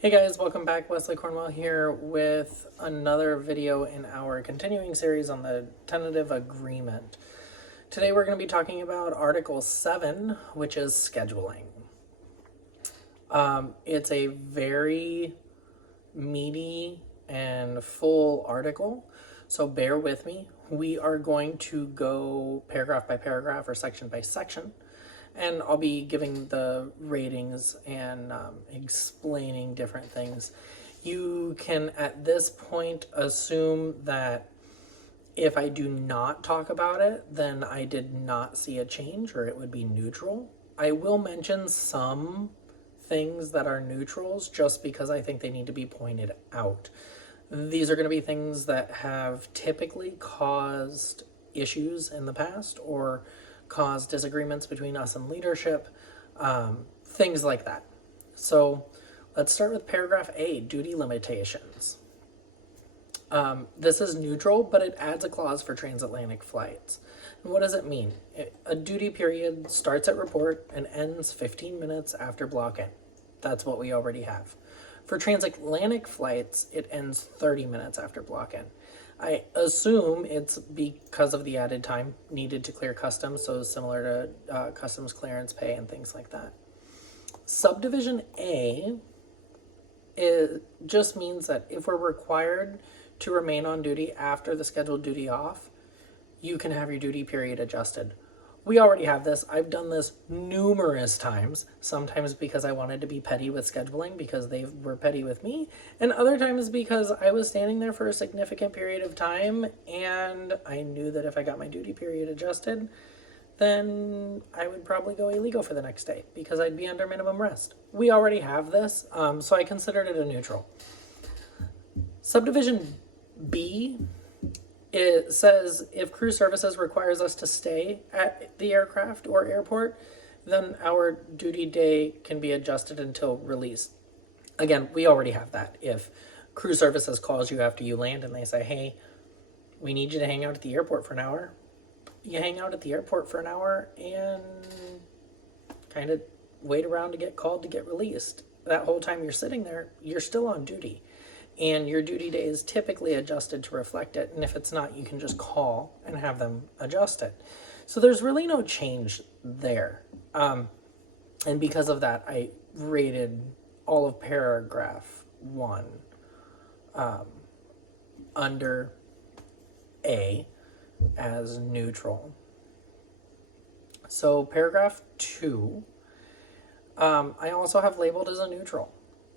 Hey guys, welcome back. Wesley Cornwell here with another video in our continuing series on the tentative agreement. Today we're going to be talking about Article 7, which is scheduling. It's a very meaty and full article, so bear with me. We are going to go paragraph by paragraph or section by section. And I'll be giving the ratings and explaining different things. You can, at this point, assume that if I do not talk about it, then I did not see a change, or it would be neutral. I will mention some things that are neutrals just because I think they need to be pointed out. These are going to be things that have typically caused issues in the past or cause disagreements between us and leadership, things like that. So let's start with paragraph A, duty limitations. This is neutral, but it adds a clause for transatlantic flights. And what does it mean? A duty period starts at report and ends 15 minutes after block in. That's what we already have. For transatlantic flights, it ends 30 minutes after block in. I assume it's because of the added time needed to clear customs, so similar to customs clearance pay and things like that. Subdivision A, it just means that if we're required to remain on duty after the scheduled duty off, you can have your duty period adjusted. We already have this. I've done this numerous times, sometimes because I wanted to be petty with scheduling because they were petty with me, and other times because I was standing there for a significant period of time and I knew that if I got my duty period adjusted, then I would probably go illegal for the next day because I'd be under minimum rest. We already have this, so I considered it a neutral. Subdivision B, it says if crew services requires us to stay at the aircraft or airport, then our duty day can be adjusted until release. Again, we already have that. If crew services calls you after you land and they say, hey, we need you to hang out at the airport for an hour, you hang out at the airport for an hour and kind of wait around to get called to get released. That whole time you're sitting there, you're still on duty. And your duty day is typically adjusted to reflect it. And if it's not, you can just call and have them adjust it. So there's really no change there. And because of that, I rated all of paragraph 1 under A as neutral. So paragraph 2, I also have labeled as a neutral.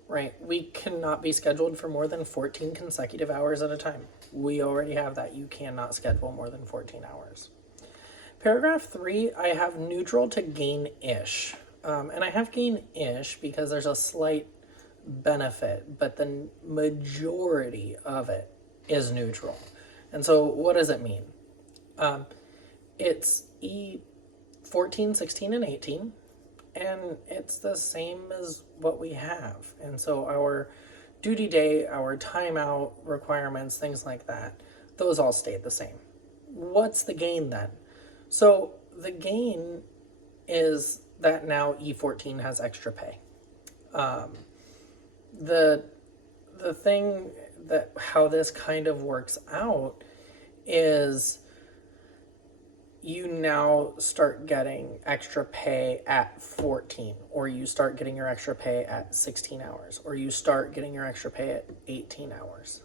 Right, we cannot be scheduled for more than 14 consecutive hours at a time. We already have that. You cannot schedule more than 14 hours. Paragraph 3, I have neutral to gain-ish. And I have gain-ish because there's a slight benefit, but the majority of it is neutral. And so what does it mean? It's E14, 16, and 18. And it's the same as what we have. And so our duty day, our timeout requirements, things like that, those all stayed the same. What's the gain then? So the gain is that now E14 has extra pay. The thing that how this kind of works out is you now start getting extra pay at 14, or you start getting your extra pay at 16 hours, or you start getting your extra pay at 18 hours.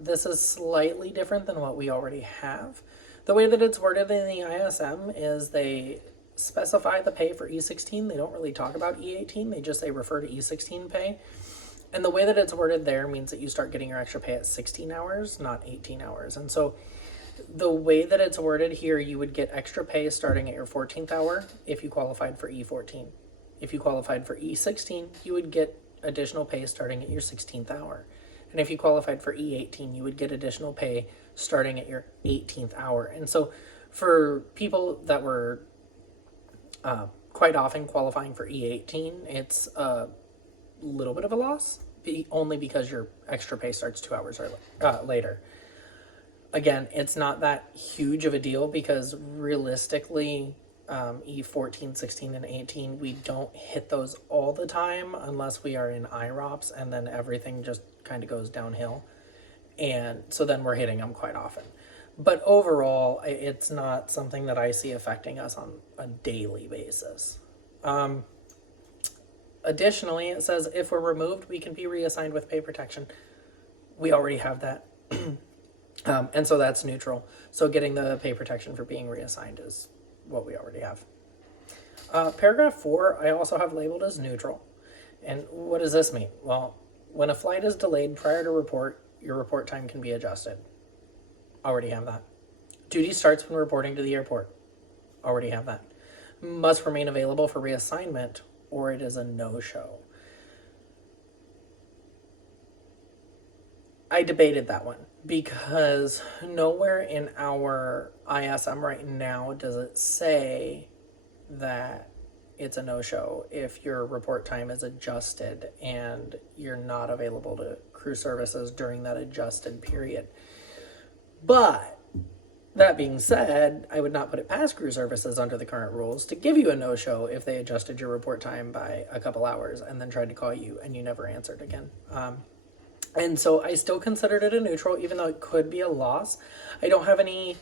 This is slightly different than what we already have. The way that it's worded in the ISM is they specify the pay for E16. They don't really talk about E18. They just say refer to E16 pay. And the way that it's worded there means that you start getting your extra pay at 16 hours, not 18 hours. And so the way that it's worded here, you would get extra pay starting at your 14th hour if you qualified for E14. If you qualified for E16, you would get additional pay starting at your 16th hour. And if you qualified for E18, you would get additional pay starting at your 18th hour. And so for people that were quite often qualifying for E18, it's a little bit of a loss, only because your extra pay starts 2 hours later. Again, it's not that huge of a deal because realistically, E14, 16, and 18, we don't hit those all the time unless we are in IROPS, and then everything just kind of goes downhill. And so then we're hitting them quite often. But overall, it's not something that I see affecting us on a daily basis. Additionally, it says if we're removed, we can be reassigned with pay protection. We already have that. And so that's neutral. So getting the pay protection for being reassigned is what we already have. Paragraph 4, I also have labeled as neutral. And what does this mean? Well, when a flight is delayed prior to report, your report time can be adjusted. Already have that. Duty starts when reporting to the airport. Already have that. Must remain available for reassignment or it is a no-show. I debated that one because nowhere in our ISM right now does it say that it's a no-show if your report time is adjusted and you're not available to crew services during that adjusted period. But that being said, I would not put it past crew services under the current rules to give you a no-show if they adjusted your report time by a couple hours and then tried to call you and you never answered again. And so I still considered it a neutral, even though it could be a loss. I don't have any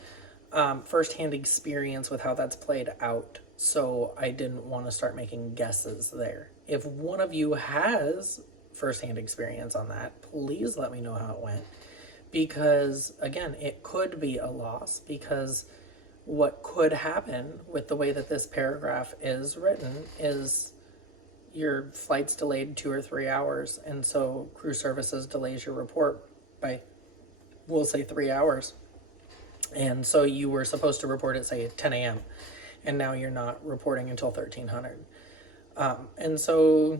firsthand experience with how that's played out, so I didn't want to start making guesses there. If one of you has firsthand experience on that, please let me know how it went. Because, again, it could be a loss, because what could happen with the way that this paragraph is written is your flight's delayed 2 or 3 hours, and so crew services delays your report by, we'll say, 3 hours. And so you were supposed to report at, say, 10 a.m., and now you're not reporting until 1300. And so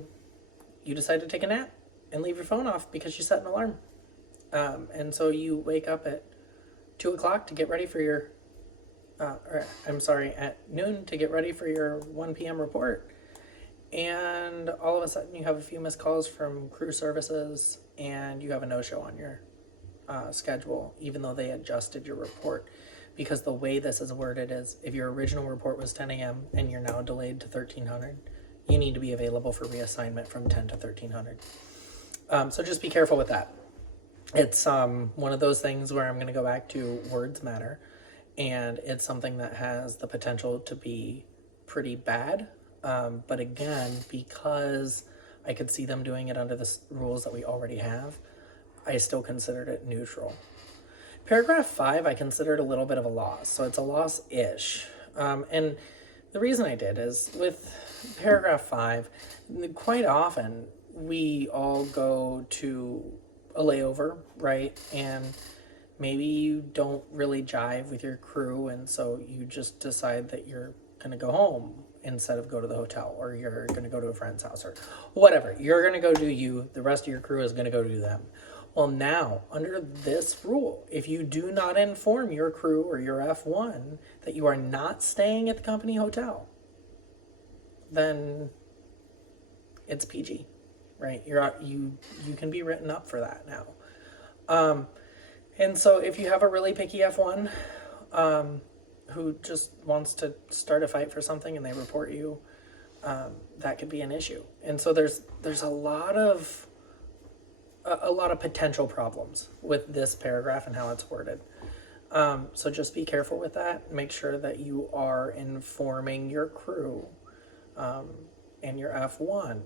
you decide to take a nap and leave your phone off because you set an alarm. And so you wake up at 2 o'clock to get ready for your, at noon to get ready for your 1 p.m. report. And all of a sudden you have a few missed calls from crew services and you have a no-show on your schedule, even though they adjusted your report. Because the way this is worded is, if your original report was 10 a.m. and you're now delayed to 1300, you need to be available for reassignment from 10 to 1300. So just be careful with that. It's one of those things where I'm going to go back to words matter, and it's something that has the potential to be pretty bad. But again, because I could see them doing it under the rules that we already have, I still considered it neutral. Paragraph 5, I considered a little bit of a loss, so it's a loss-ish. And the reason I did is with paragraph 5, quite often we all go to a layover, right? And maybe you don't really jive with your crew, and so you just decide that you're going to go home instead of go to the hotel, or you're going to go to a friend's house, or whatever. You're going to go do you. The rest of your crew is going to go do them. Well, now, under this rule, if you do not inform your crew or your F1 that you are not staying at the company hotel, then it's PG, right? You can be written up for that now. And so if you have a really picky F1 who just wants to start a fight for something and they report you, that could be an issue. And so there's a lot of potential problems with this paragraph and how it's worded. So just be careful with that. Make sure that you are informing your crew and your F1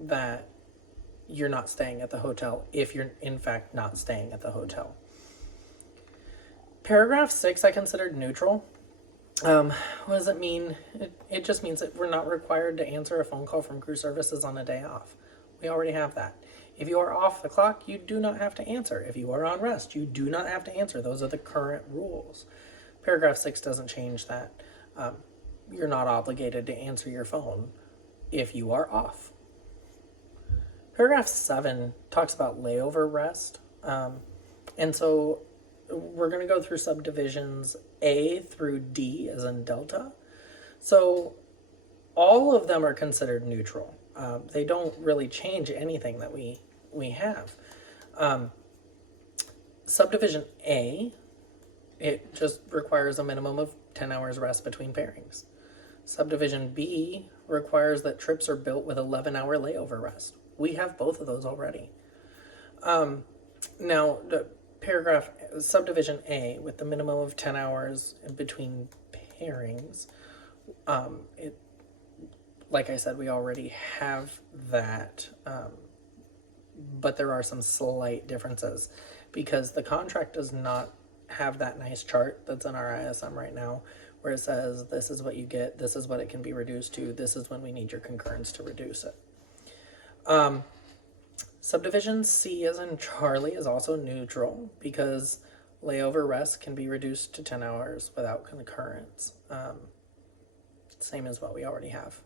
that you're not staying at the hotel if you're in fact not staying at the hotel. Paragraph 6 I considered neutral. What does it mean? It just means that we're not required to answer a phone call from crew services on a day off. We already have that. If you are off the clock, you do not have to answer. If you are on rest, you do not have to answer. Those are the current rules. Paragraph 6 doesn't change that. You're not obligated to answer your phone if you are off. Paragraph 7 talks about layover rest. And so we're going to go through subdivisions A through D as in Delta. So all of them are considered neutral. They don't really change anything that we have. Subdivision A, it just requires a minimum of 10 hours rest between pairings. Subdivision B requires that trips are built with 11-hour layover rest. We have both of those already. Now, the paragraph subdivision A with the minimum of 10 hours in between pairings, it, like I said, we already have that, but there are some slight differences because the contract does not have that nice chart that's in our ISM right now where it says this is what you get, this is what it can be reduced to, this is when we need your concurrence to reduce it. Subdivision C as in Charlie is also neutral because layover rest can be reduced to 10 hours without concurrence. Same as what we already have.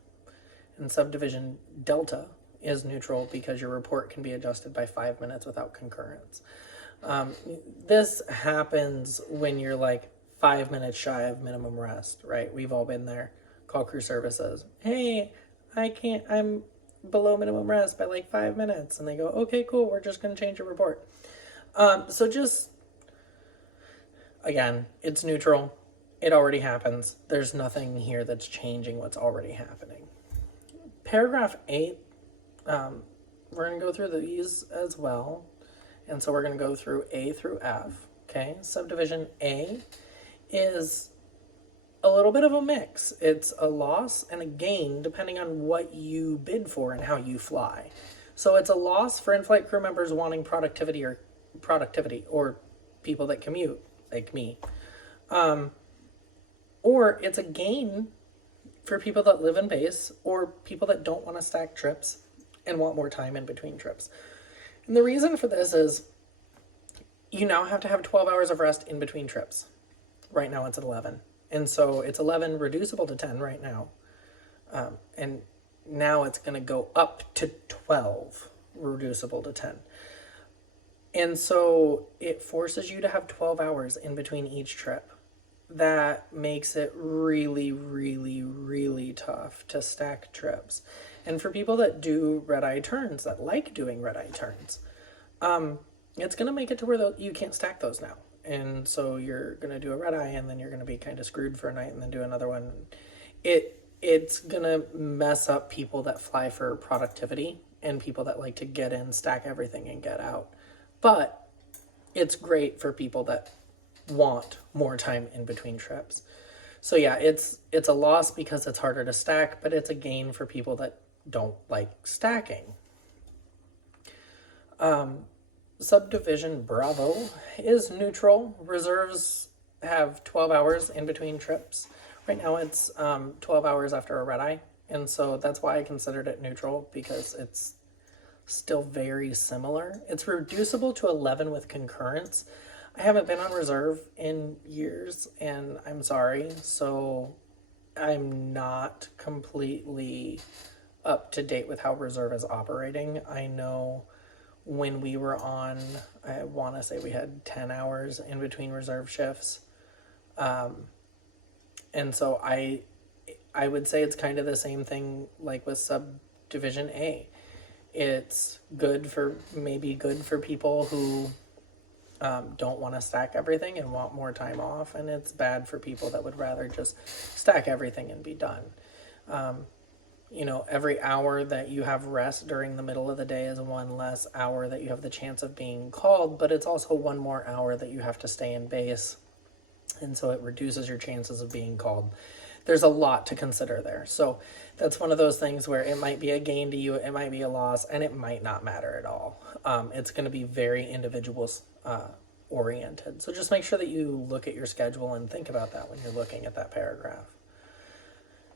And subdivision Delta is neutral because your report can be adjusted by 5 minutes without concurrence. This happens when you're like 5 minutes shy of minimum rest, right? We've all been there. Call crew services. Hey, I'm below minimum rest by like 5 minutes. And they go, okay, cool. We're just going to change your report. So just, again, it's neutral. It already happens. There's nothing here that's changing what's already happening. Paragraph 8, we're going to go through these as well. And so we're going to go through A through F. Okay, subdivision A is a little bit of a mix. It's a loss and a gain depending on what you bid for and how you fly. So it's a loss for in-flight crew members wanting productivity or people that commute like me. Or it's a gain for people that live in base or people that don't want to stack trips and want more time in between trips. And the reason for this is you now have to have 12 hours of rest in between trips. Right now it's at 11. And so it's 11 reducible to 10 right now. And now it's going to go up to 12 reducible to 10. And so it forces you to have 12 hours in between each trip. That makes it really, really, really tough to stack trips. And for people that do red-eye turns, that like doing red-eye turns, it's going to make it to where you can't stack those now. And so you're going to do a red-eye and then you're going to be kind of screwed for a night and then do another one. It's going to mess up people that fly for productivity and people that like to get in, stack everything, and get out. But it's great for people that want more time in between trips. So yeah, it's a loss because it's harder to stack, but it's a gain for people that don't like stacking. Subdivision Bravo is neutral. Reserves have 12 hours in between trips. Right now it's 12 hours after a red-eye, and so that's why I considered it neutral, because it's still very similar. It's reducible to 11 with concurrence. I haven't been on reserve in years, and I'm sorry, so I'm not completely up to date with how reserve is operating. I know when we were on, I want to say we had 10 hours in between reserve shifts. And so I would say it's kind of the same thing like with subdivision A. It's maybe good for people who don't want to stack everything and want more time off, and it's bad for people that would rather just stack everything and be done. Every hour that you have rest during the middle of the day is one less hour that you have the chance of being called, but it's also one more hour that you have to stay in base, and so it reduces your chances of being called. There's a lot to consider there. So that's one of those things where it might be a gain to you, it might be a loss, and it might not matter at all. It's going to be very individual oriented. So just make sure that you look at your schedule and think about that when you're looking at that paragraph.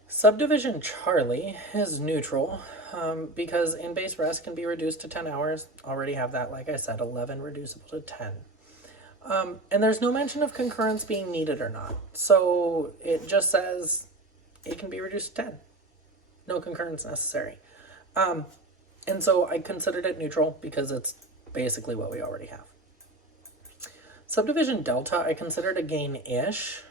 Subdivision Charlie is neutral because in-base rest can be reduced to 10 hours. Already have that, like I said, 11 reducible to 10. And there's no mention of concurrence being needed or not. So it just says it can be reduced to 10. No concurrence necessary. And so I considered it neutral because it's basically what we already have. Subdivision Delta, I considered a gain-ish.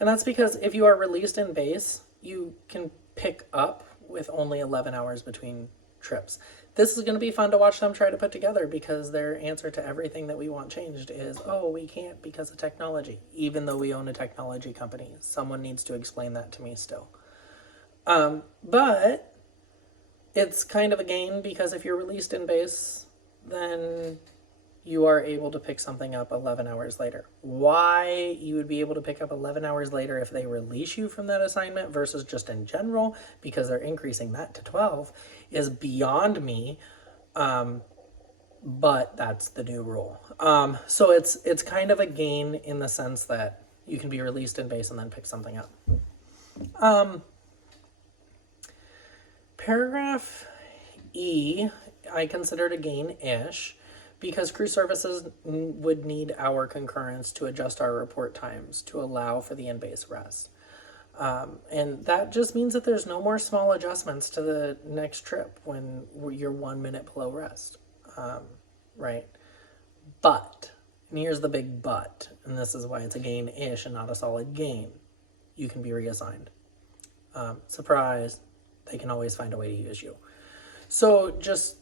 And that's because if you are released in base, you can pick up with only 11 hours between trips. This is going to be fun to watch them try to put together because their answer to everything that we want changed is, oh, we can't because of technology, even though we own a technology company. Someone needs to explain that to me still. But it's kind of a gain because if you're released in base, then you are able to pick something up 11 hours later. Why you would be able to pick up 11 hours later if they release you from that assignment versus just in general, because they're increasing that to 12, is beyond me. But that's the new rule. So it's kind of a gain in the sense that you can be released in base and then pick something up. Paragraph E, I considered a gain-ish because crew services would need our concurrence to adjust our report times to allow for the in-base rest. And that just means that there's no more small adjustments to the next trip when you're 1 minute below rest. Right? But, and here's the big but, and this is why it's a gain-ish and not a solid gain. You can be reassigned. Surprise, they can always find a way to use you. So just,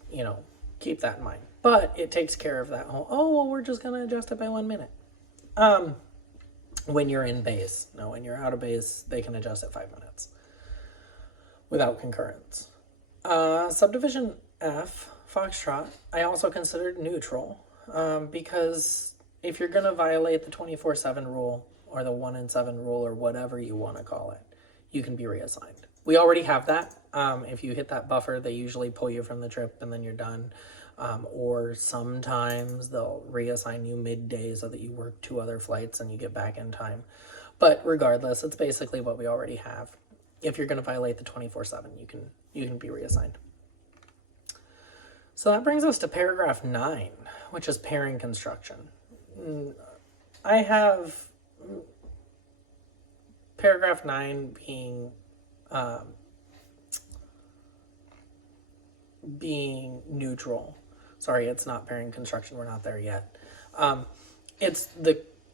keep that in mind. But it takes care of that whole, well, we're just going to adjust it by 1 minute. When you're in base. No, when you're out of base, they can adjust it 5 minutes without concurrence. Subdivision F, Foxtrot, I also considered neutral because if you're going to violate the 24/7 rule or the 1 in 7 rule or whatever you want to call it, you can be reassigned. We already have that. If you hit that buffer, they usually pull you from the trip and then you're done. Or sometimes they'll reassign you midday so that you work 2 other flights and you get back in time. But regardless, it's basically what we already have. If you're going to violate the 24/7, you can be reassigned. So that brings us to paragraph 9, which is pairing construction. I have paragraph 9 being neutral. Sorry, it's not pairing construction. We're not there yet. It's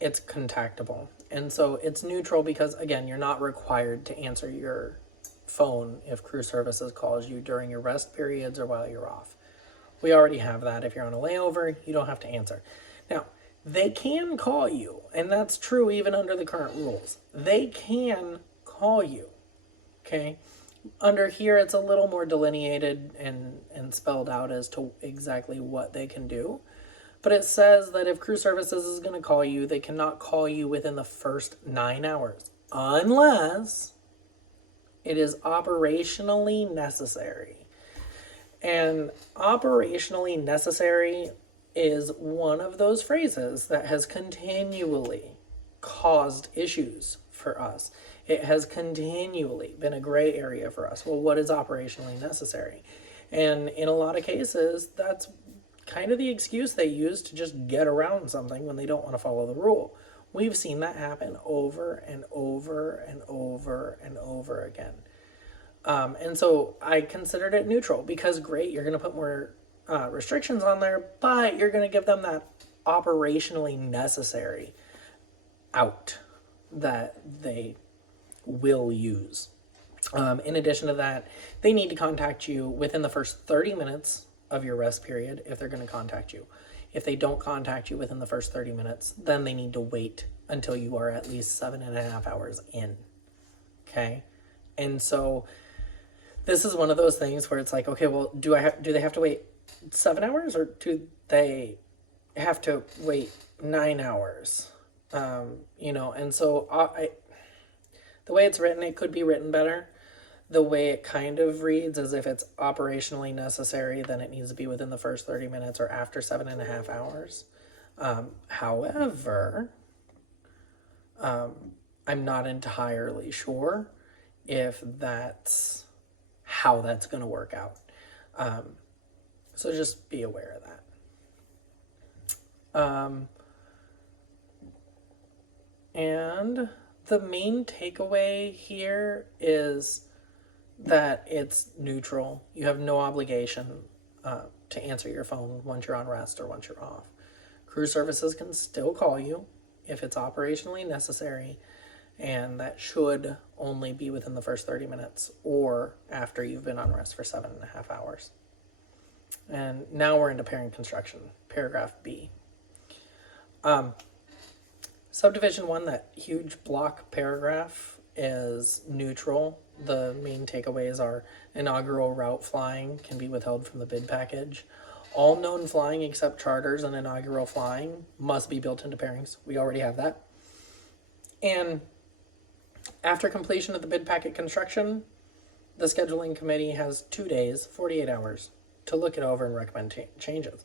contactable. And so it's neutral because, again, you're not required to answer your phone if crew services calls you during your rest periods or while you're off. We already have that. If you're on a layover, you don't have to answer. Now, they can call you, and that's true even under the current rules. They can call you, okay? Under here, it's a little more delineated and spelled out as to exactly what they can do. But it says that if crew services is going to call you, they cannot call you within the first 9 hours unless it is operationally necessary. And operationally necessary is one of those phrases that has continually caused issues for us. It has continually been a gray area for us. Well, what is operationally necessary? And in a lot of cases, that's kind of the excuse they use to just get around something when they don't want to follow the rule. We've seen that happen over and over and over and over again. And so I considered it neutral because, great, you're going to put more restrictions on there, but you're going to give them that operationally necessary out that they will use. In addition to that, they need to contact you within the first 30 minutes of your rest period if they're going to contact you. If they don't contact you within the first 30 minutes, then they need to wait until you are at least 7.5 hours in. Okay? And so this is one of those things where it's like, okay, well, do they have to wait 7 hours or do they have to wait 9 hours? And so the way it's written, it could be written better. The way it kind of reads as if it's operationally necessary, then it needs to be within the first 30 minutes or after 7.5 hours. However, I'm not entirely sure if that's how that's going to work out. So just be aware of that. And the main takeaway here is that it's neutral. You have no obligation to answer your phone once you're on rest or once you're off. Crew services can still call you if it's operationally necessary, and that should only be within the first 30 minutes or after you've been on rest for 7.5 hours. And now we're into pairing construction, paragraph B. Subdivision 1, that huge block paragraph, is neutral the main takeaways are inaugural route flying can be withheld from the bid package. All known flying except charters and inaugural flying must be built into pairings. We already have that. And after completion of the bid packet construction, the scheduling committee has 2 days, 48 hours, to look it over and recommend changes.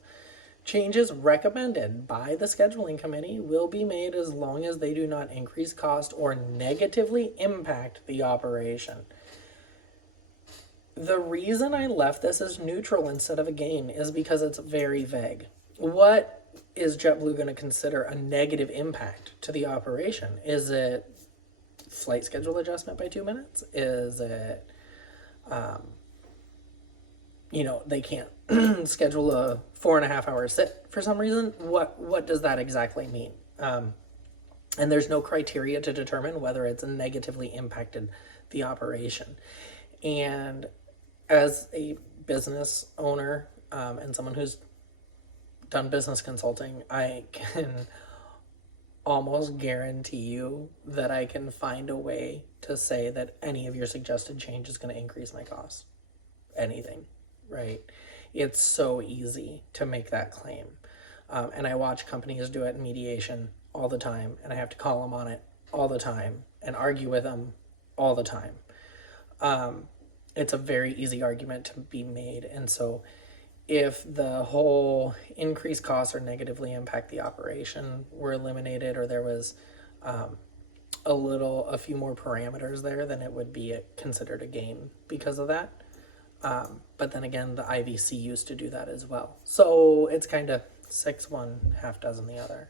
Changes recommended by the scheduling committee will be made as long as they do not increase cost or negatively impact the operation. The reason I left this as neutral instead of a gain is because it's very vague. What is JetBlue going to consider a negative impact to the operation? Is it flight schedule adjustment by 2 minutes? Is it, they can't schedule a 4.5 hour sit for some reason? What does that exactly mean? And there's no criteria to determine whether it's negatively impacted the operation. And as a business owner and someone who's done business consulting, I can almost guarantee you that I can find a way to say that any of your suggested change is going to increase my costs. Anything, right? It's so easy to make that claim. And I watch companies do it in mediation all the time, and I have to call them on it all the time and argue with them all the time. It's a very easy argument to be made. And so if the whole increased costs or negatively impact the operation were eliminated, or there was a few more parameters there, then it would be considered a gain because of that. But then again, the IVC used to do that as well. So it's kind of 6 one, half dozen the other.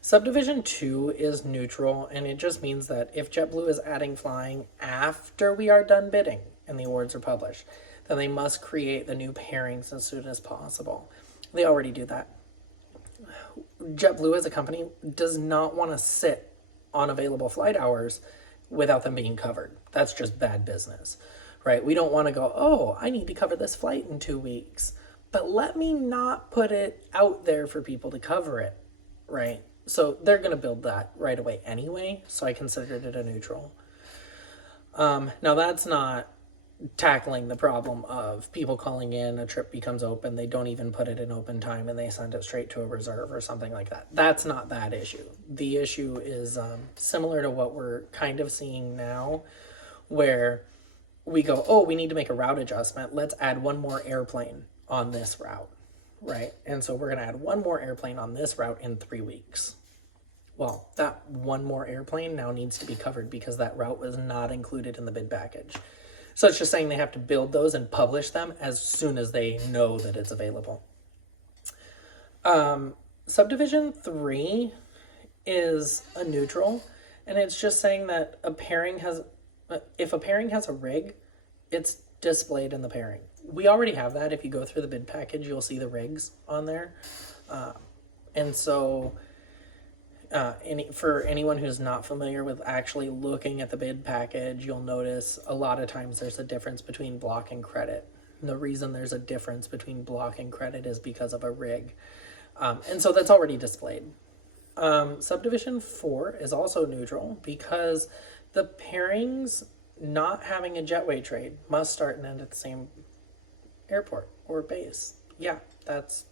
Subdivision 2 is neutral, and it just means that if JetBlue is adding flying after we are done bidding and the awards are published, then they must create the new pairings as soon as possible. They already do that. JetBlue as a company does not want to sit on available flight hours without them being covered. That's just bad business, right? We don't want to go, oh, I need to cover this flight in 2 weeks, but let me not put it out there for people to cover it, right? So they're going to build that right away anyway, so I considered it a neutral. Now that's not tackling the problem of people calling in, a trip becomes open, they don't even put it in open time and they send it straight to a reserve or something like that. That's not that issue. The issue is similar to what we're kind of seeing now, where we go, oh, we need to make a route adjustment. Let's add one more airplane on this route, right? And so we're going to add one more airplane on this route in 3 weeks. Well, that one more airplane now needs to be covered because that route was not included in the bid package. So it's just saying they have to build those and publish them as soon as they know that it's available. Subdivision 3 is a neutral, and it's just saying that if a pairing has a rig, it's displayed in the pairing. We already have that. If you go through the bid package, you'll see the rigs on there. And so for anyone who's not familiar with actually looking at the bid package, you'll notice a lot of times there's a difference between block and credit. And the reason there's a difference between block and credit is because of a rig. And so that's already displayed. Subdivision 4 is also neutral because the pairings not having a jetway trade must start and end at the same airport or base. Yeah, that's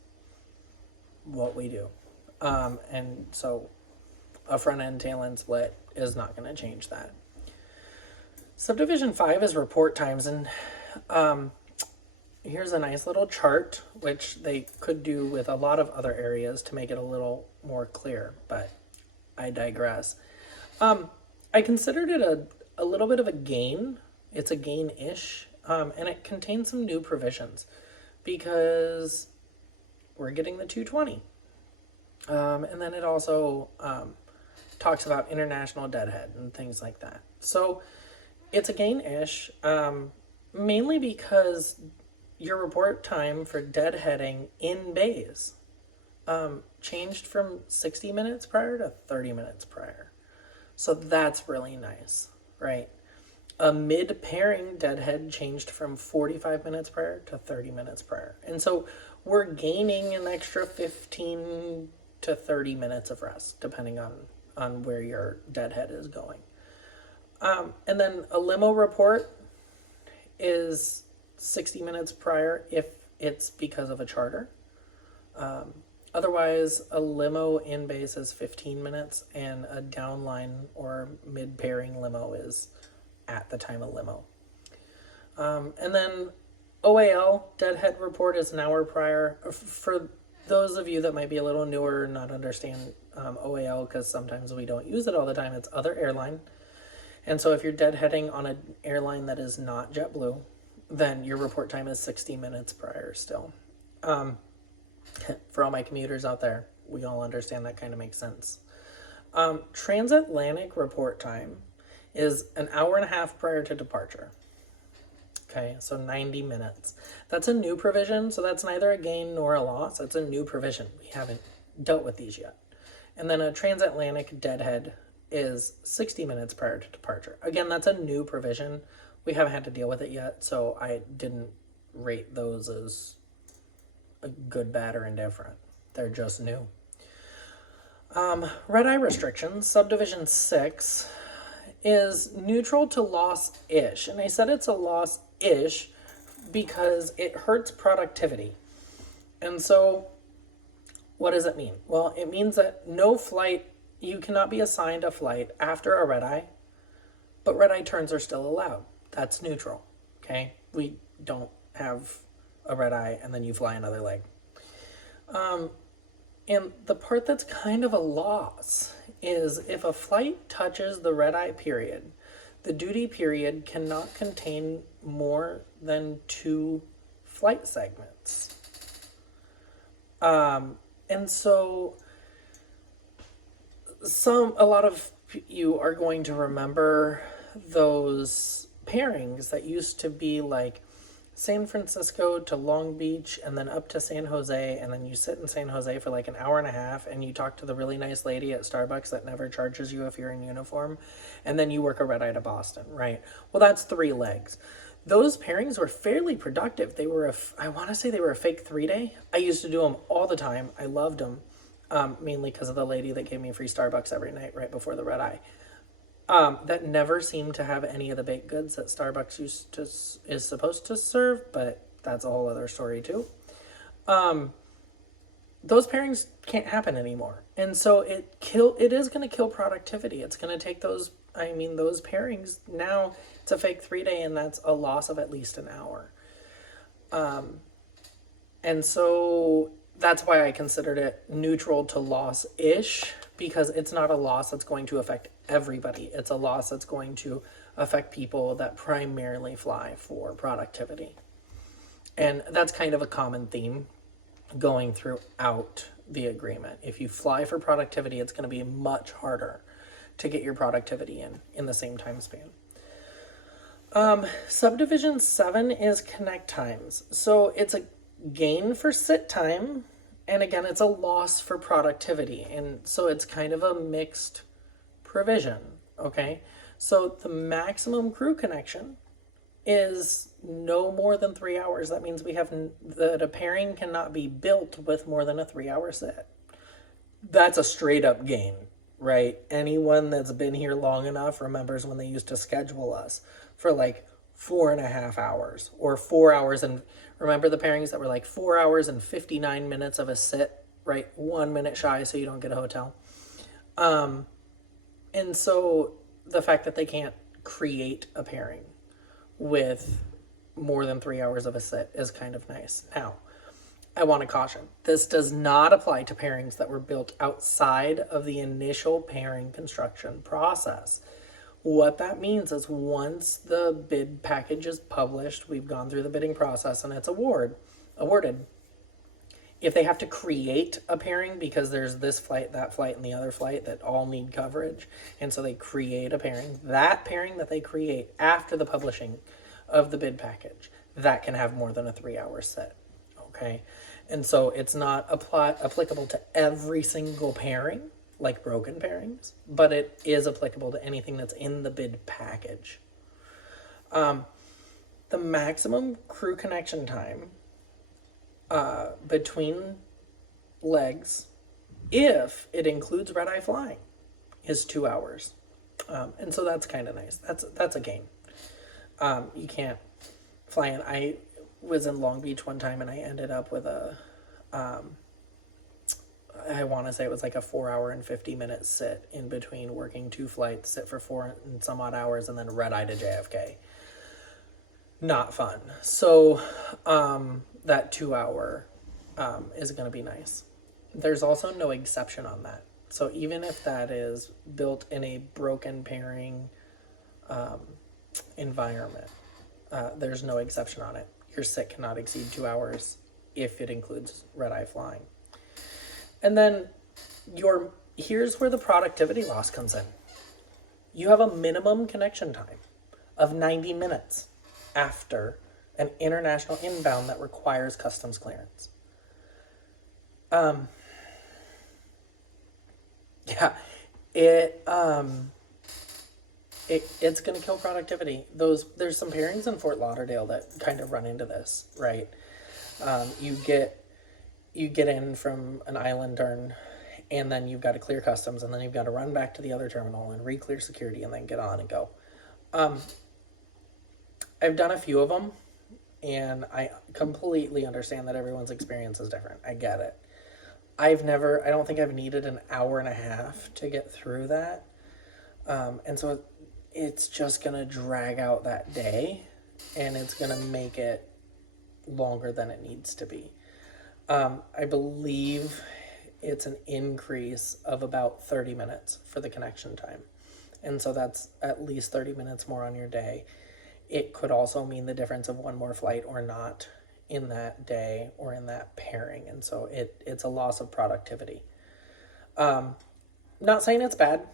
what we do. And so a front end tail end split is not going to change that. Subdivision 5 is report times, and here's a nice little chart, which they could do with a lot of other areas to make it a little more clear, but I digress. I considered it a little bit of a gain. It's a gain-ish, and it contains some new provisions because we're getting the 220. And then it also talks about international deadhead and things like that. So it's a gain-ish, mainly because your report time for deadheading in bays changed from 60 minutes prior to 30 minutes prior. So that's really nice, right? A mid-pairing deadhead changed from 45 minutes prior to 30 minutes prior. And so we're gaining an extra 15 to 30 minutes of rest, depending on where your deadhead is going. And then a limo report is 60 minutes prior if it's because of a charter. Otherwise, a limo in base is 15 minutes, and a downline or mid pairing limo is at the time of limo. And then OAL, deadhead report, is an hour prior. For those of you that might be a little newer and not understand OAL, because sometimes we don't use it all the time, it's other airline. And so if you're deadheading on an airline that is not JetBlue, then your report time is 60 minutes prior still. For all my commuters out there, we all understand that kind of makes sense. Transatlantic report time is an hour and a half prior to departure. Okay, so 90 minutes. That's a new provision, so that's neither a gain nor a loss. It's a new provision. We haven't dealt with these yet. And then a transatlantic deadhead is 60 minutes prior to departure. Again, that's a new provision. We haven't had to deal with it yet, so I didn't rate those as a good, bad, or indifferent. They're just new. Red eye restrictions, subdivision 6, is neutral to loss-ish. And I said it's a loss-ish because it hurts productivity. And so what does it mean? Well, it means that no flight, you cannot be assigned a flight after a red eye, but red eye turns are still allowed. That's neutral, okay? We don't have a red eye and then you fly another leg. And the part that's kind of a loss is if a flight touches the red eye period, the duty period cannot contain more than 2 flight segments. And so a lot of you are going to remember those pairings that used to be like San Francisco to Long Beach and then up to San Jose, and then you sit in San Jose for like an hour and a half and you talk to the really nice lady at Starbucks that never charges you if you're in uniform, and then you work a red eye to Boston, right? Well, that's 3 legs. Those pairings were fairly productive. They were I want to say they were a fake 3-day. I used to do them all the time. I loved them, mainly because of the lady that gave me free Starbucks every night right before the red eye. That never seemed to have any of the baked goods that Starbucks is supposed to serve, but that's a whole other story too. Those pairings can't happen anymore. And so it is going to kill productivity. It's going to take those pairings. Now it's a fake 3-day and that's a loss of at least an hour. And so that's why I considered it neutral to loss-ish, because it's not a loss that's going to affect everybody. It's a loss that's going to affect people that primarily fly for productivity. And that's kind of a common theme going throughout the agreement. If you fly for productivity, it's going to be much harder to get your productivity in the same time span. Subdivision 7 is connect times. So it's a gain for sit time, and again, it's a loss for productivity. And so it's kind of a mixed provision, okay? So the maximum crew connection is no more than 3 hours. That means we have that a pairing cannot be built with more than a 3-hour sit. That's a straight up gain, right? Anyone that's been here long enough remembers when they used to schedule us for like 4.5 hours or 4 hours. And remember the pairings that were like 4 hours and 59 minutes of a sit, right? 1 minute shy so you don't get a hotel. And so the fact that they can't create a pairing with more than 3 hours of a sit is kind of nice. Now, I want to caution, this does not apply to pairings that were built outside of the initial pairing construction process. What that means is once the bid package is published, we've gone through the bidding process and it's awarded. If they have to create a pairing because there's this flight, that flight, and the other flight that all need coverage, and so they create a pairing, that pairing that they create after the publishing of the bid package, that can have more than a 3-hour sit, okay? And so it's not applicable to every single pairing, like broken pairings, but it is applicable to anything that's in the bid package. The maximum crew connection time between legs, if it includes red-eye flying, is 2 hours. And so that's kind of nice. That's a gain. You can't fly in. I was in Long Beach one time and I ended up with I want to say it was like a 4 hour and 50-minute sit in between working 2 flights, sit for 4 and some odd hours, and then red eye to JFK. Not fun. So that 2 hour is going to be nice. There's also no exception on that. So even if that is built in a broken pairing environment, there's no exception on it. Your sit cannot exceed 2 hours if it includes red eye flying. And then here's where the productivity loss comes in. You have a minimum connection time of 90 minutes after an international inbound that requires customs clearance. It's going to kill productivity. There's some pairings in Fort Lauderdale that kind of run into this, right? You get in from an island turn, and then you've got to clear customs, and then you've got to run back to the other terminal and re-clear security, and then get on and go. I've done a few of them, and I completely understand that everyone's experience is different. I get it. I don't think I've needed an hour and a half to get through that. And so it's just going to drag out that day, and it's going to make it longer than it needs to be. I believe it's an increase of about 30 minutes for the connection time. And so that's at least 30 minutes more on your day. It could also mean the difference of one more flight or not in that day or in that pairing. And so it's a loss of productivity. Not saying it's bad,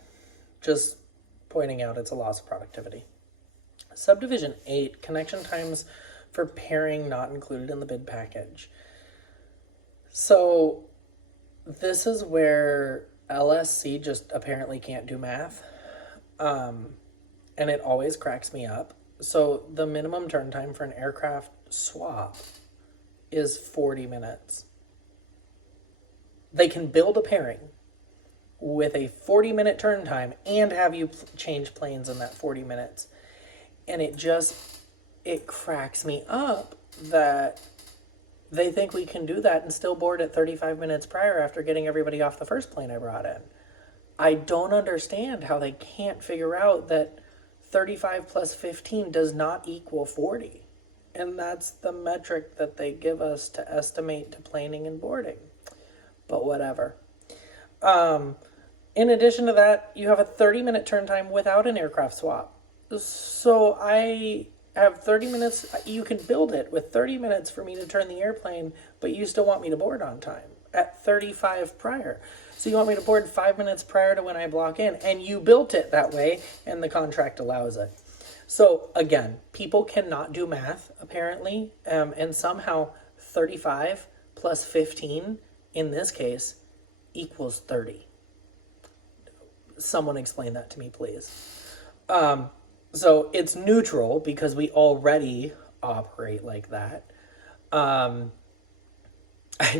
just pointing out it's a loss of productivity. Subdivision 8, connection times for pairing not included in the bid package. So this is where LSC just apparently can't do math. And it always cracks me up. So the minimum turn time for an aircraft swap is 40 minutes. They can build a pairing with a 40-minute turn time and have you change planes in that 40 minutes. And it cracks me up that they think we can do that and still board at 35 minutes prior after getting everybody off the first plane I brought in. I don't understand how they can't figure out that 35 plus 15 does not equal 40. And that's the metric that they give us to estimate to planing and boarding. But whatever. In addition to that, you have a 30-minute turn time without an aircraft swap. So I have 30 minutes. You can build it with 30 minutes for me to turn the airplane, but you still want me to board on time at 35 prior. So you want me to board 5 minutes prior to when I block in, and you built it that way, and the contract allows it. So again, people cannot do math, apparently, and somehow 35 plus 15, in this case, equals 30. Someone explain that to me, please. So it's neutral because we already operate like that. I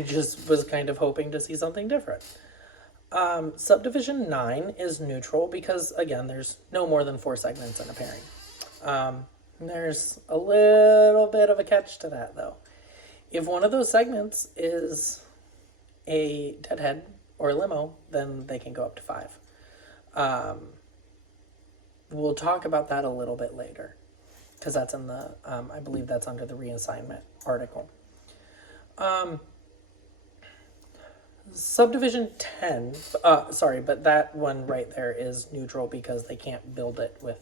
just was kind of hoping to see something different. Subdivision 9 is neutral because, again, there's no more than 4 segments in a pairing. There's a little bit of a catch to that, though. If one of those segments is a deadhead or a limo, then they can go up to 5. We'll talk about that a little bit later because that's in the, I believe that's under the reassignment article. Subdivision 10, but that one right there is neutral because they can't build it with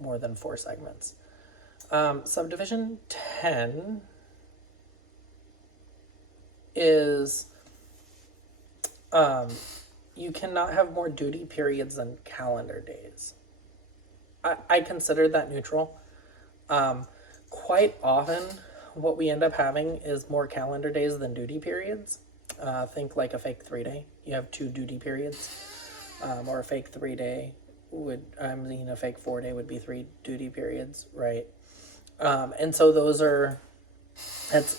more than 4 segments. Subdivision 10 is, you cannot have more duty periods than calendar days. I consider that neutral. Quite often, what we end up having is more calendar days than duty periods. Think like a fake 3-day. You have 2 duty periods, or a fake 3-day a fake 4-day would be 3 duty periods, right? And so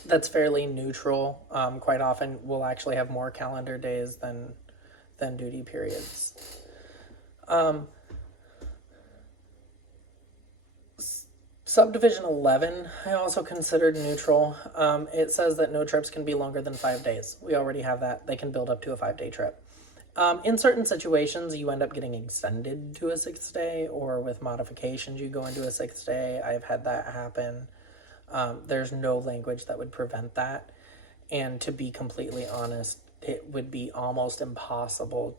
that's fairly neutral. Quite often, we'll actually have more calendar days than duty periods. Subdivision 11, I also considered neutral. It says that no trips can be longer than 5 days. We already have that. They can build up to a 5-day trip. In certain situations, you end up getting extended to a 6th day, or with modifications, you go into a 6th day. I've had that happen. There's no language that would prevent that. And to be completely honest, it would be almost impossible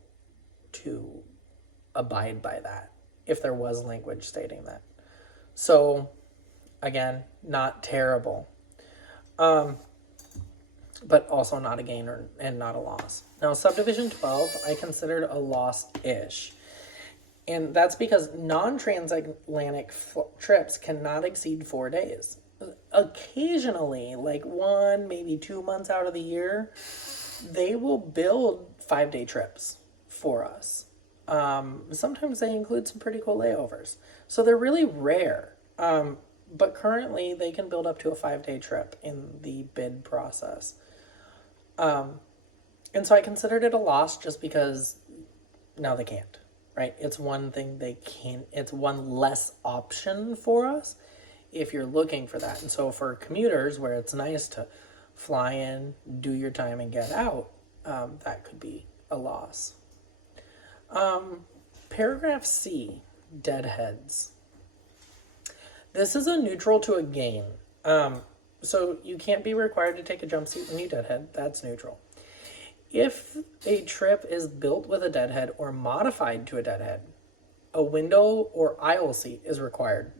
to abide by that if there was language stating that. So, again, not terrible. But also not a gain and not a loss. Now, subdivision 12, I considered a loss-ish. And that's because non-transatlantic trips cannot exceed 4 days. Occasionally, like 1, maybe 2 months out of the year, they will build 5-day trips for us. Sometimes they include some pretty cool layovers. So they're really rare. But currently, they can build up to a 5-day trip in the bid process. And so I considered it a loss just because now they can't, right? It's one thing they can't, it's one less option for us if you're looking for that. And so for commuters where it's nice to fly in, do your time, and get out, that could be a loss. Paragraph C, deadheads. This is a neutral to a gain. So you can't be required to take a jump seat when you deadhead. That's neutral. If a trip is built with a deadhead or modified to a deadhead, a window or aisle seat is required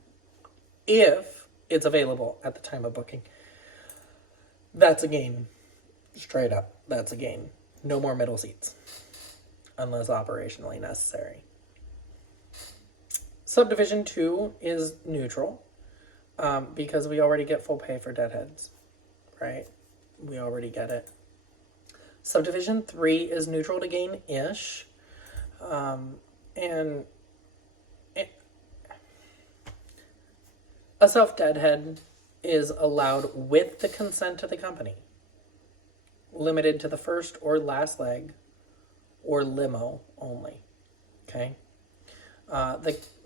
if it's available at the time of booking. That's a gain. Straight up, that's a gain. No more middle seats unless operationally necessary. Subdivision 2 is neutral because we already get full pay for deadheads, right? We already get it. Subdivision 3 is neutral to gain-ish. And a self-deadhead is allowed with the consent of the company, limited to the first or last leg or limo only, okay?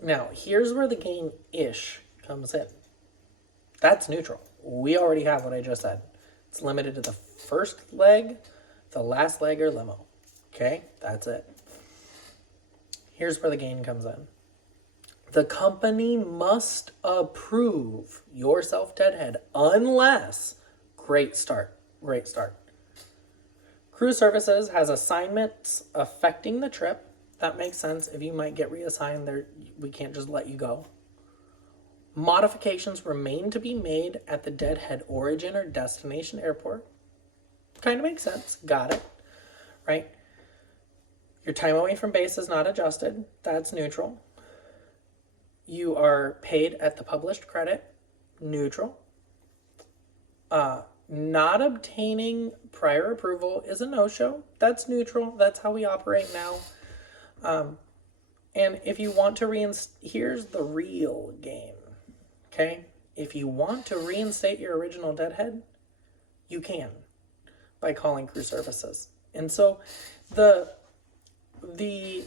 Now, here's where the gain-ish comes in. That's neutral. We already have what I just said. It's limited to the first leg, the last leg, or limo. Okay, that's it. Here's where the gain comes in. The company must approve your self-deadhead unless, great start. Cruise Services has assignments affecting the trip. That makes sense. If you might get reassigned there, we can't just let you go. Modifications remain to be made at the deadhead origin or destination airport. Kind of makes sense. Got it. Right? Your time away from base is not adjusted. That's neutral. You are paid at the published credit. Neutral. Not obtaining prior approval is a no-show. That's neutral. That's how we operate now. And if you want to here's the real game. Okay? If you want to reinstate your original deadhead, you can by calling Cruise Services. And so the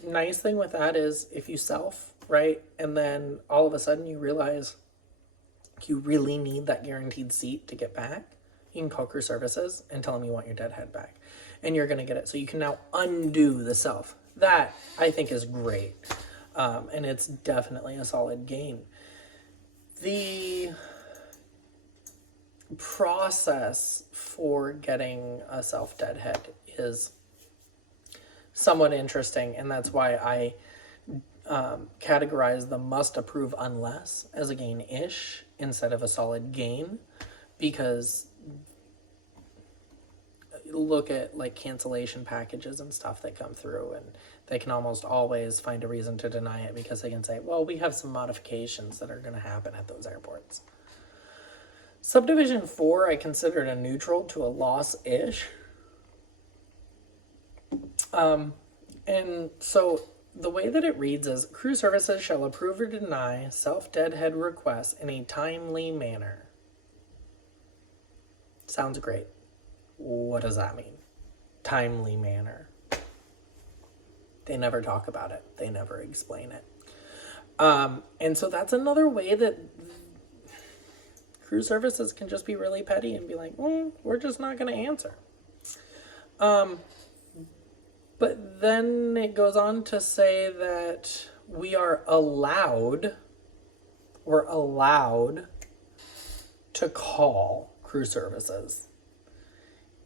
nice thing with that is if you self, right, and then all of a sudden you realize you really need that guaranteed seat to get back, you can call Cruise Services and tell them you want your deadhead back. And you're going to get it. So you can now undo the self. That, I think, is great. And it's definitely a solid gain. The process for getting a self-deadhead is somewhat interesting, and that's why I categorize the must approve unless as a gain-ish instead of a solid gain, because look at like cancellation packages and stuff that come through, and they can almost always find a reason to deny it because they can say, well, we have some modifications that are going to happen at those airports. Subdivision 4, I considered a neutral to a loss-ish. And so the way that it reads is, Cruise Services shall approve or deny self-deadhead requests in a timely manner. Sounds great. What does that mean? Timely manner. They never talk about it. They never explain it. And so that's another way that Crew services can just be really petty and be like, we're just not going to answer. But then it goes on to say that we're allowed to call crew services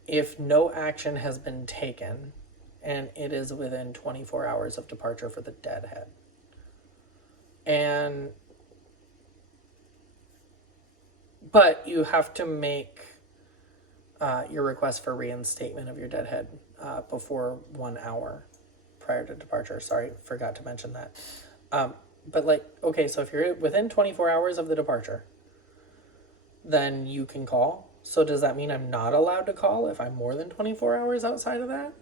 if no action has been taken and it is within 24 hours of departure for the deadhead. But you have to make your request for reinstatement of your deadhead before 1 hour prior to departure. Sorry, forgot to mention that. But like, okay, so if you're within 24 hours of the departure, then you can call. So does that mean I'm not allowed to call if I'm more than 24 hours outside of that?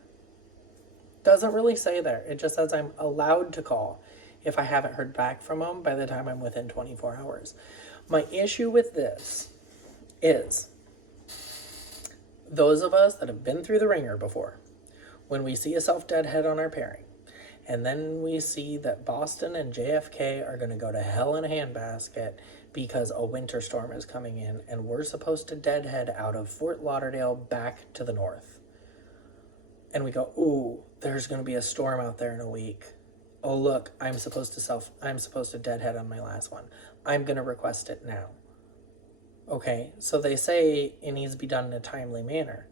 Doesn't really say there. It just says I'm allowed to call if I haven't heard back from them by the time I'm within 24 hours. My issue with this is those of us that have been through the ringer before, when we see a self-deadhead on our pairing, and then we see that Boston and JFK are going to go to hell in a handbasket because a winter storm is coming in and we're supposed to deadhead out of Fort Lauderdale back to the north. And we go, ooh, there's going to be a storm out there in a week. Oh, look, I'm supposed to deadhead on my last one. I'm going to request it now. Okay, so they say it needs to be done in a timely manner.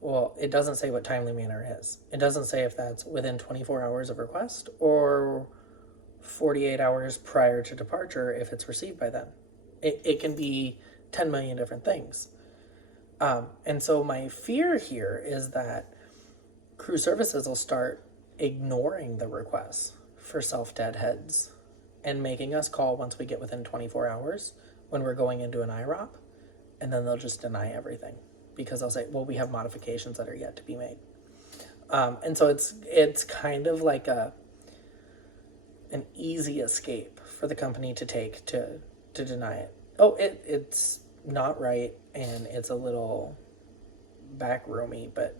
Well, it doesn't say what timely manner is. It doesn't say if that's within 24 hours of request or 48 hours prior to departure if it's received by then. It can be 10 million different things. And so my fear here is that crew services will start ignoring the requests for self-deadheads and making us call once we get within 24 hours when we're going into an IROP, and then they'll just deny everything because they'll say, well, we have modifications that are yet to be made. And so it's kind of like an easy escape for the company to take to deny it. Oh, it's not right, and it's a little backroomy, but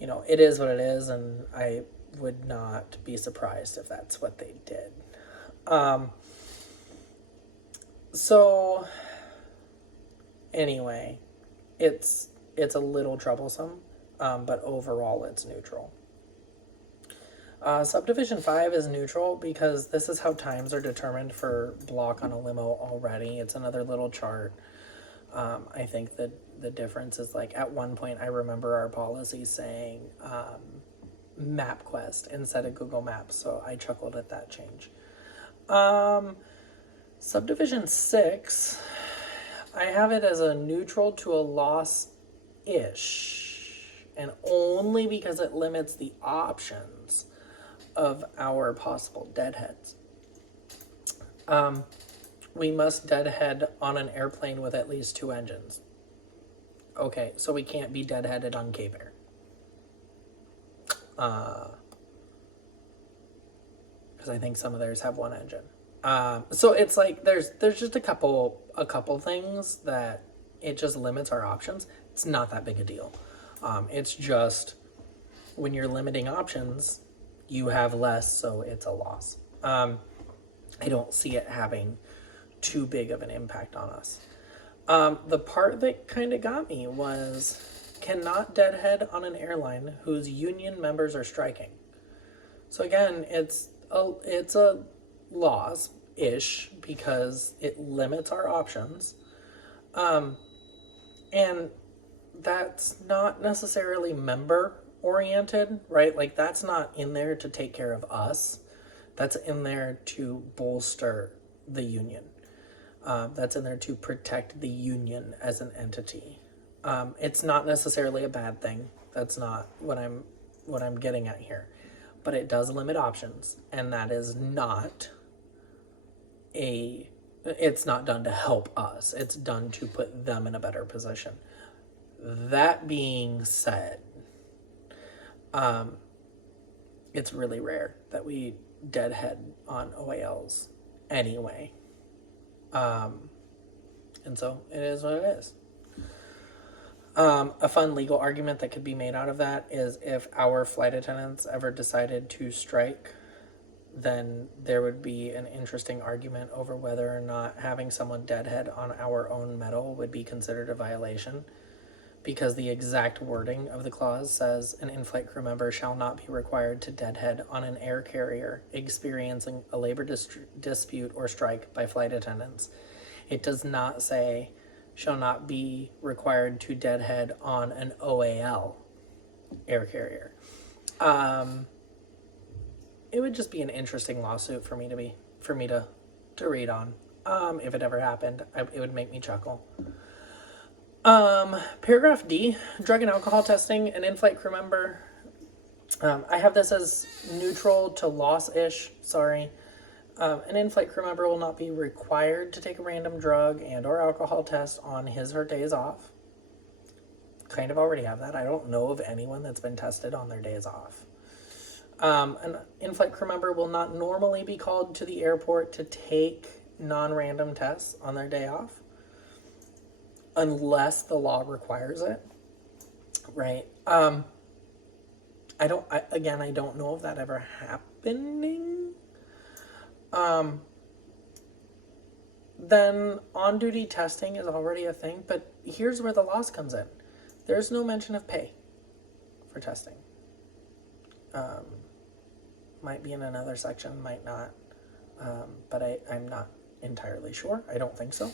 it is what it is, and I would not be surprised if that's what they did. So anyway, it's a little troublesome, but overall it's neutral. Subdivision 5 is neutral because this is how times are determined for block on a limo already. It's another little chart. I think that the difference is, like, at one point I remember our policy saying MapQuest instead of Google Maps, so I chuckled at that change. Subdivision 6, I have it as a neutral to a loss-ish, and only because it limits the options of our possible deadheads. We must deadhead on an airplane with at least 2 engines. Okay, so we can't be deadheaded on Cape Air. Because I think some of theirs have 1 engine. So it's like there's just a couple things that it just limits our options. It's not that big a deal. It's just when you're limiting options, you have less, so it's a loss. I don't see it having too big of an impact on us. The part that kind of got me was cannot deadhead on an airline whose union members are striking. So again, it's a loss-ish because it limits our options. And that's not necessarily member-oriented, right? Like, that's not in there to take care of us. That's in there to bolster the union. That's in there to protect the union as an entity. It's not necessarily a bad thing. That's not what I'm getting at here. But it does limit options, and that is not it's not done to help us. It's done to put them in a better position. That being said, it's really rare that we deadhead on OALs anyway. And so it is what it is. A fun legal argument that could be made out of that is if our flight attendants ever decided to strike, then there would be an interesting argument over whether or not having someone deadhead on our own metal would be considered a violation, because the exact wording of the clause says an in-flight crew member shall not be required to deadhead on an air carrier experiencing a labor dispute or strike by flight attendants. It does not say shall not be required to deadhead on an OAL air carrier. It would just be an interesting lawsuit for me to read on. If it ever happened, it would make me chuckle. Paragraph D, drug and alcohol testing, an in-flight crew member. I have this as neutral to loss-ish, sorry. An in-flight crew member will not be required to take a random drug and or alcohol test on his or her days off. Kind of already have that. I don't know of anyone that's been tested on their days off. An in-flight crew member will not normally be called to the airport to take non-random tests on their day off unless the law requires it, right? I don't know of that ever happening. Then on-duty testing is already a thing, but here's where the loss comes in. There's no mention of pay for testing. Might be in another section, might not, but I'm not entirely sure. I don't think so.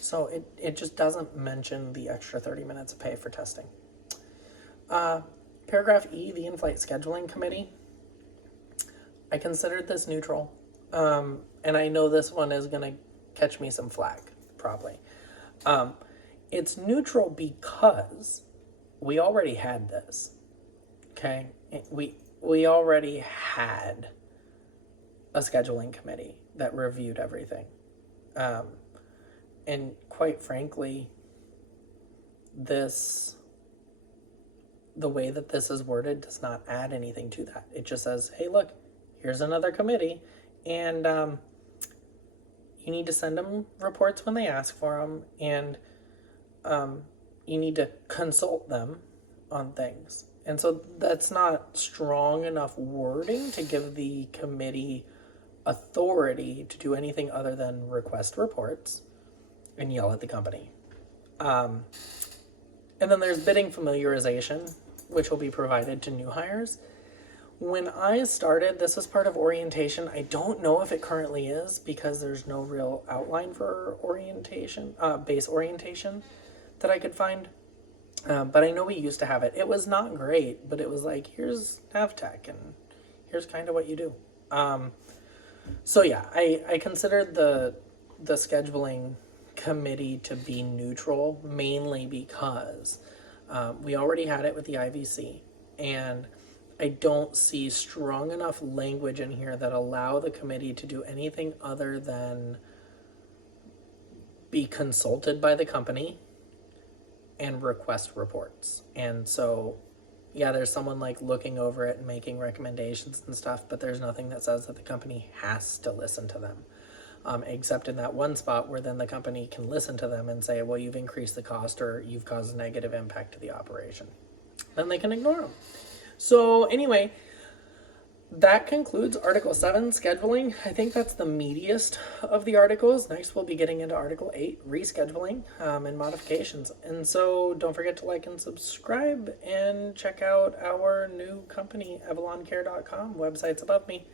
So it just doesn't mention the extra 30 minutes of pay for testing. Paragraph E, the in-flight scheduling committee. I considered this neutral, and I know this one is going to catch me some flack, probably. It's neutral because we already had this, okay? We already had a scheduling committee that reviewed everything. And quite frankly, the way that this is worded does not add anything to that. It just says, hey, look, here's another committee, and you need to send them reports when they ask for them, and you need to consult them on things. And so that's not strong enough wording to give the committee authority to do anything other than request reports and yell at the company. And then there's bidding familiarization, which will be provided to new hires. When I started, this was part of orientation. I don't know if it currently is because there's no real outline for orientation, base orientation that I could find. But I know we used to have it. It was not great, but it was like, here's NavTech and here's kind of what you do. So yeah, I considered the scheduling committee to be neutral, mainly because we already had it with the IVC, and I don't see strong enough language in here that allow the committee to do anything other than be consulted by the company and request reports. And so, yeah, there's someone like looking over it and making recommendations and stuff, but there's nothing that says that the company has to listen to them. Except in that one spot where then the company can listen to them and say, well, you've increased the cost or you've caused a negative impact to the operation. Then they can ignore them. So anyway, that concludes Article 7, scheduling. I think that's the meatiest of the articles. Next, we'll be getting into Article 8, rescheduling and modifications. And so don't forget to like and subscribe and check out our new company, AvalonCare.com. Website's above me.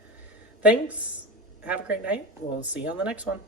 Thanks. Have a great night. We'll see you on the next one.